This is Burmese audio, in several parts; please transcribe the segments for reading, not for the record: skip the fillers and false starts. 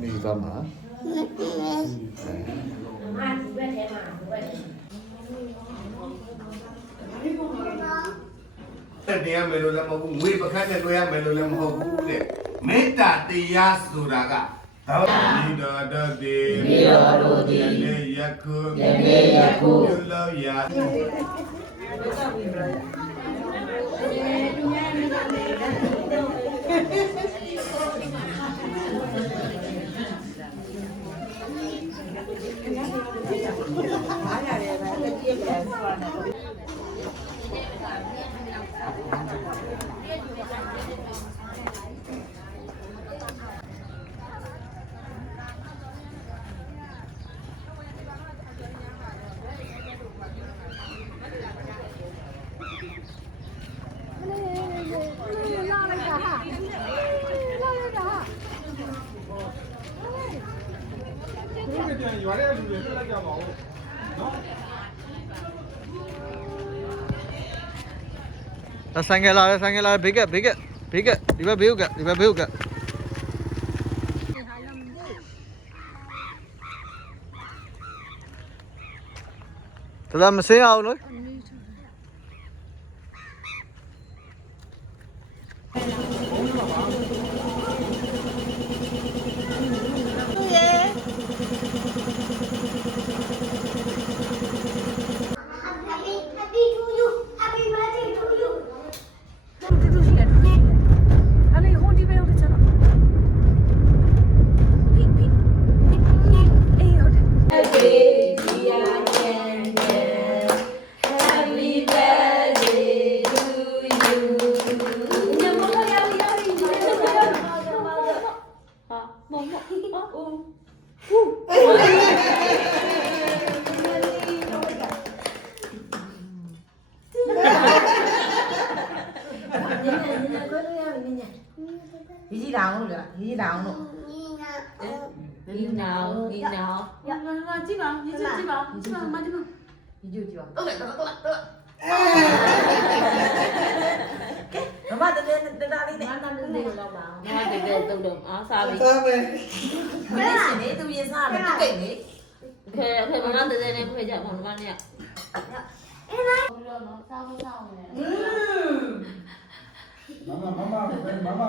มีก็มาแต่เนี่ยเมลูแล้วมาบุ้งวิประคันเนี่ยตัวเมลูแล้วมาบุ้งเนี่ยเมตตาติยาสุรากะသောမိတော်တို့သည်မိတော်တို့သည်ယနေ့ယခုပြုလို့ရရွာတဲ့လူတွေပြလိုက်ကြပါဦးနော် ဆိုင်ကလာဘေးကဒီဘက်ဘေးကတဒါမစင်းအောင်လို့ Gì đào luôn rồi, gì đào luôn. Đi nào. Dạ, chị bảo, mà chị bảo. Đi chưa chị bảo. Nó bắt ra đi này. Má đi đâu bảo. Má đi từ đường áo sao đi. Mình đi xỉ đấy, tự nhiên sao mà cứ kể đấy. Ok, má từ đây em phải chạy một con nè. Sao nè. Mama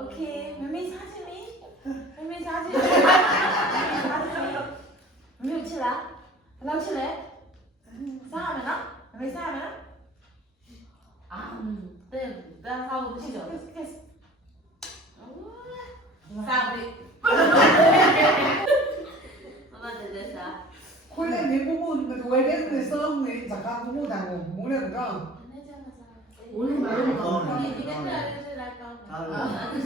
Okay, mami saja ni. Mami saja. Mami cila. Lau cila. Sao mà nó? Mami sao mà nó? Tên đang sau cái gì rồi? Sao đi? Mama từ sao? Khối này nếu bố mà đuổi đến người sớm thì chẳng hạn cũng mua thằng muốn lên được không? Uống mà nó còn.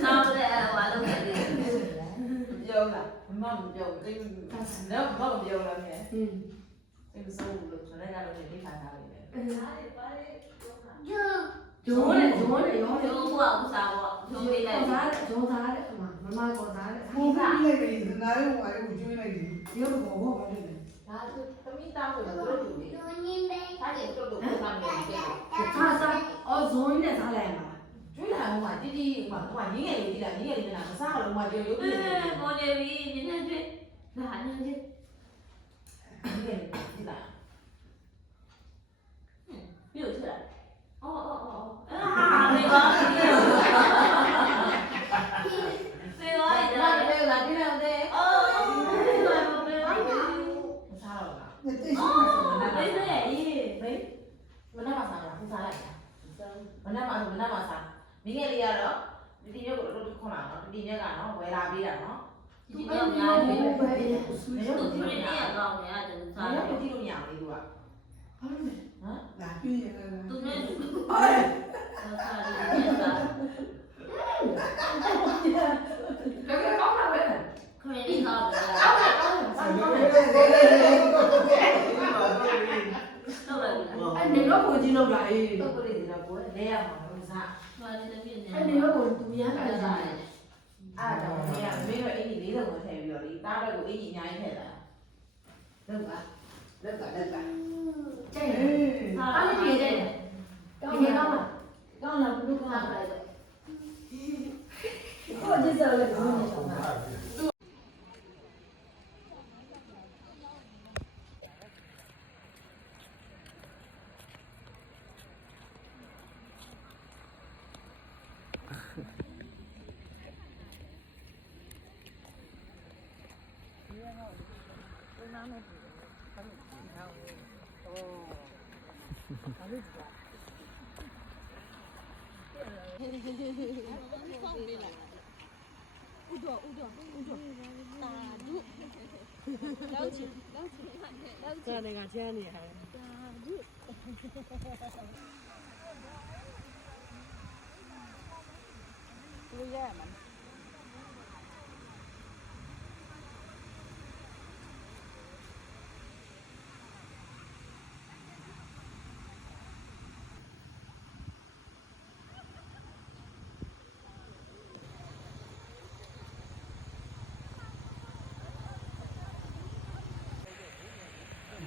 Sao đây quả luôn vậy? Vô là mong vô đi nếu mong vô là mẹ. Em số được rồi đây là được cái thằng nào vậy? Chú này, chú mua không sao ạ? ဂျုံပေးလိုက် ကောသားဂျုံသားတဲ့မမကောသားတဲ့ ဘိုးပြီးလိုက်တယ်ဒီနားရောဝါရောကျွေးလိုက်တယ်ရုပ်ဘောဘောပါလေ ဒါဆိုသမီးတောင်းလို့တို့လူတွေစားတယ်တို့တို့ကိုစားနေတယ် စားစားအော်ဇုံနဲ့စားလိုက်ရမှာ ကျွေးလာဟိုမှာတီတီဟိုမှာရင်းငယ်လေးတီးလာရင်းငယ်လေးကမစားမလို့မှာပြောရုပ်ပြနေတယ် ပေါ်နေပြီနည်းနည်းတွေ့လာနည်းနည်း ရင်းငယ်လေးတီးလာ ပြုတ်ထလာအော်အော်အော်အာမေပါမေပါရ လာ တာ တယ်လာတယ်လာတယ် အော်မေပါမေပါ မစားတော့လား နဲ့တိတ် အော် ရှိနေ မေစေးရေးမေ မနက်မှစားလားခုစားလိုက်မနက်မှစားမိငယ်လေးကတော့တီရုပ်ကိုတို့ခွန်လာနော်တီမြက်ကနော်ဝယ်လာပေးတာနော် ဒီတော့များပြီ မ သူ ရုပ် တို့ ကိုတီး ဒီ လို့မရ နေ့ကောင်းနေရတယ် ဘူး စား မ တယ် ရုပ်ကိုတီးလို့မရဘူးလေသူက ဟာလေလာပြည့်ရတယ် သူနဲ့သူ အေး စားတယ်စား တကယ်ကောင်းတာပဲ ခရီးလေးကောင်းတယ် ကောင်းတယ်ကောင်းတယ် ဆရာလေးလေး တော့ပါပြီ အဲ့နေတော့ကိုကြည့်လို့လာရေး တော့ကိုလေးကတော့ကိုယ်လဲရမှာလို့စား ဘာလဲတပြည့်နေ အဲ့နေတော့ကိုသူများလာကြတယ် အဲ့တော့မင်းကမင်းတို့အင်ကြီး40ကိုထည့်ပြီးတော့ဒီတားဘက်ကိုအင်ကြီးအများကြီးထည့်တာလောက်ပါကျဲ့ စား အားလေးပြေးတယ်ကောင်းတယ်ကောင်းလားကောင်းလားဘုရားကောင်းလား လိုက်တော့ ကိုကြည့်စားလို့ကောင်းတယ်ဆောင်တာ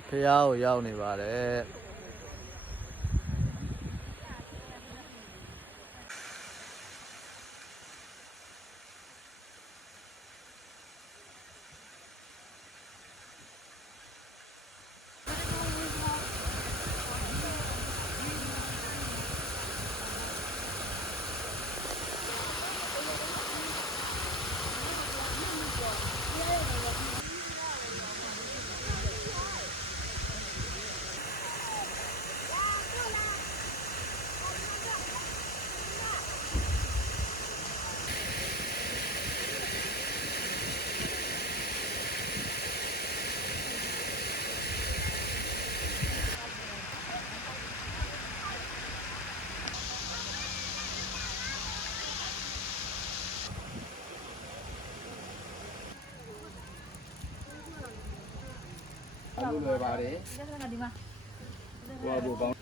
ဖះကိုရောက်နေပါတယ် လူလွယ်ပါတယ်ဟိုအဘူကောင်း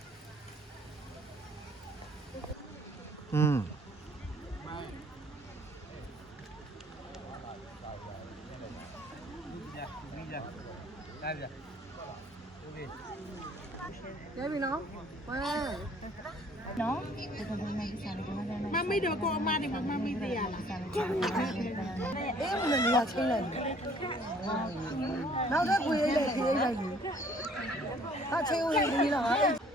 อืม ရပြီနော်ဝမ်းနော်မမီတော့ကိုအမနဲ့မမီသေးရလားအေးမလို့ရချင်းလိုက်နောက်တော့ကိုရေးလိုက်ရေးလိုက်ပြီဟာချင်းဝင်ပြီးလား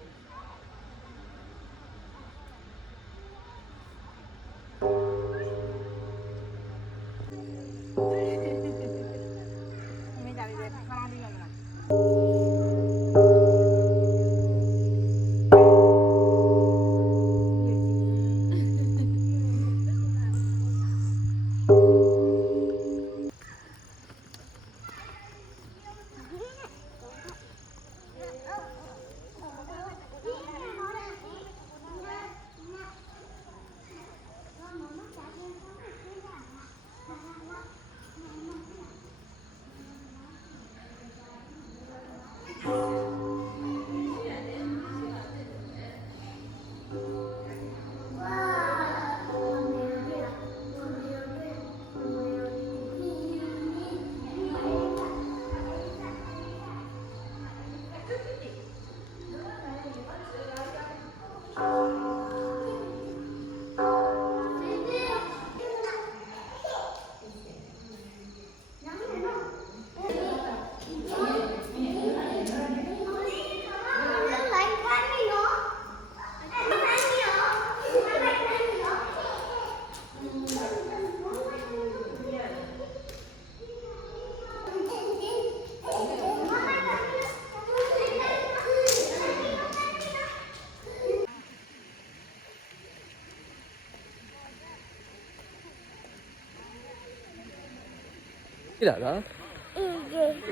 အေးလားလား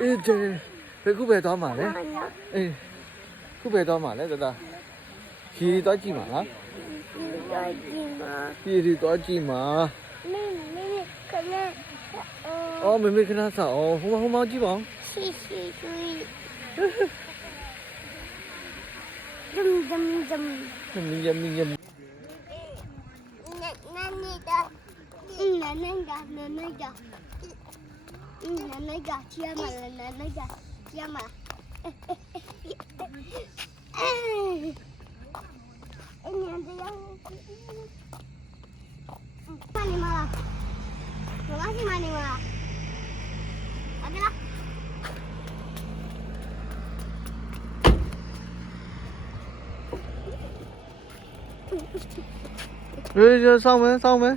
အေးတယ်ဘယ်ခုပဲသွားမှာလဲအေးခုပဲသွားမှာလဲတတခီရီသွားကြည့်မှာလားခီရီသွားကြည့်မှာအော်မေခဏစားအော်ဟိုမှာကြည့်ပါဦးယမ်စောင်းမယ်